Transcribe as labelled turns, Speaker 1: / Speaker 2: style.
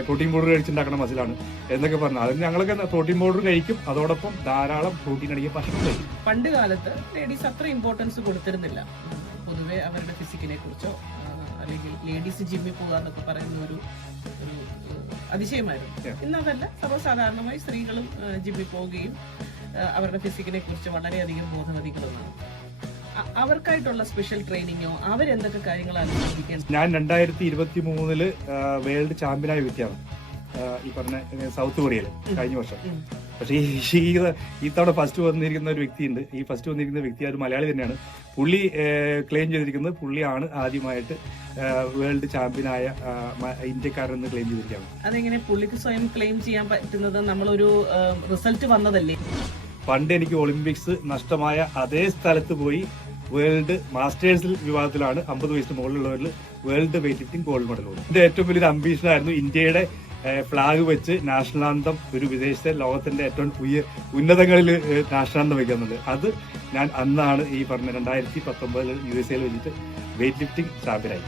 Speaker 1: Protein powder കഴിച്ചുണ്ടാക്കുന്ന മസിലാണ് എന്നൊക്കെ പറഞ്ഞു. അതിന് ഞങ്ങളൊക്കെ പ്രോട്ടീൻ പൗഡർ കഴിക്കും. അതോടൊപ്പം ധാരാളം പ്രോട്ടീൻ അടങ്ങിയ ഭക്ഷണം കഴിക്കും.
Speaker 2: പണ്ട് കാലത്ത് ലേഡീസ് അത്ര ഇമ്പോർട്ടൻസ് കൊടുത്തിരുന്നില്ല. പൊതുവെ അവരുടെ ഫിസിക്കിനെ കുറിച്ചോ അല്ലെങ്കിൽ ലേഡീസ് ജിമ്മിൽ പോകുക എന്നൊക്കെ പറയുന്ന ഒരു അതിശയമായിരുന്നു. ഇന്ന് അതല്ല. സർവസാധാരണമായി സ്ത്രീകളും ജിമ്മിൽ പോവുകയും അവരുടെ ഫിസിക്കിനെ കുറിച്ച് വളരെയധികം ബോധവതികളുമാണ് അ- അവർക്കായിട്ടുള്ള സ്പെഷ്യൽ ട്രെയിനിങ്ങോ അവരെന്തൊക്കെ കാര്യങ്ങളാണ് ശ്രദ്ധിക്കേണ്ടത്
Speaker 1: ഞാൻ രണ്ടായിരത്തി ഇരുപത്തി മൂന്നിൽ വേൾഡ് ചാമ്പ്യനായ വ്യക്തിയാണ്. ഈ പറഞ്ഞ സൗത്ത് കൊറിയയിൽ കഴിഞ്ഞ വർഷം. പക്ഷേ ഈ ഈ- തവണ ഫസ്റ്റ് വന്നിരിക്കുന്ന ഒരു വ്യക്തിയുണ്ട്. ഈ ഫസ്റ്റ് വന്നിരിക്കുന്ന വ്യക്തി ഒരു മലയാളി തന്നെയാണ്. പുള്ളി ക്ലെയിം ചെയ്തിരിക്കുന്നത് പുള്ളിയാണ് ആദ്യമായിട്ട് വേൾഡ് ചാമ്പ്യനായ ഇന്ത്യക്കാരൻ എന്ന് ക്ലെയിം ചെയ്തിരിക്കുകയാണ്.
Speaker 2: അതെങ്ങനെ പുള്ളിക്ക് സ്വയം ക്ലെയിം ചെയ്യാൻ പറ്റുന്നത്? നമ്മളൊരു റിസൾട്ട് വന്നതല്ലേ?
Speaker 1: പണ്ട് എനിക്ക് ഒളിമ്പിക്സ് നഷ്ടമായ അതേ സ്ഥലത്ത് പോയി വേൾഡ് മാസ്റ്റേഴ്സിൽ വിഭാഗത്തിലാണ് അമ്പത് വയസ്സിന് മുകളിലുള്ളവരിൽ world weight lifting gold medal ഉള്ളത് ഇത് ഏറ്റവും വലിയൊരു അംബീഷൻ ആയിരുന്നു ഇന്ത്യയുടെ ഫ്ലാഗ് വെച്ച് നാഷണൽ ആന്തം ഒരു വിദേശത്തെ ലോകത്തിന്റെ ഏറ്റവും പുതിയ ഉന്നതങ്ങളിൽ നാഷണാന്തം ആന്തം വെക്കുന്നത് അത് ഞാൻ അന്നാണ് ഈ പറഞ്ഞ രണ്ടായിരത്തി പത്തൊമ്പതിൽ യു എസ് എയിൽ വെച്ചിട്ട് വെയിറ്റ് ലിഫ്റ്റിംഗ് ചാമ്പ്യനായി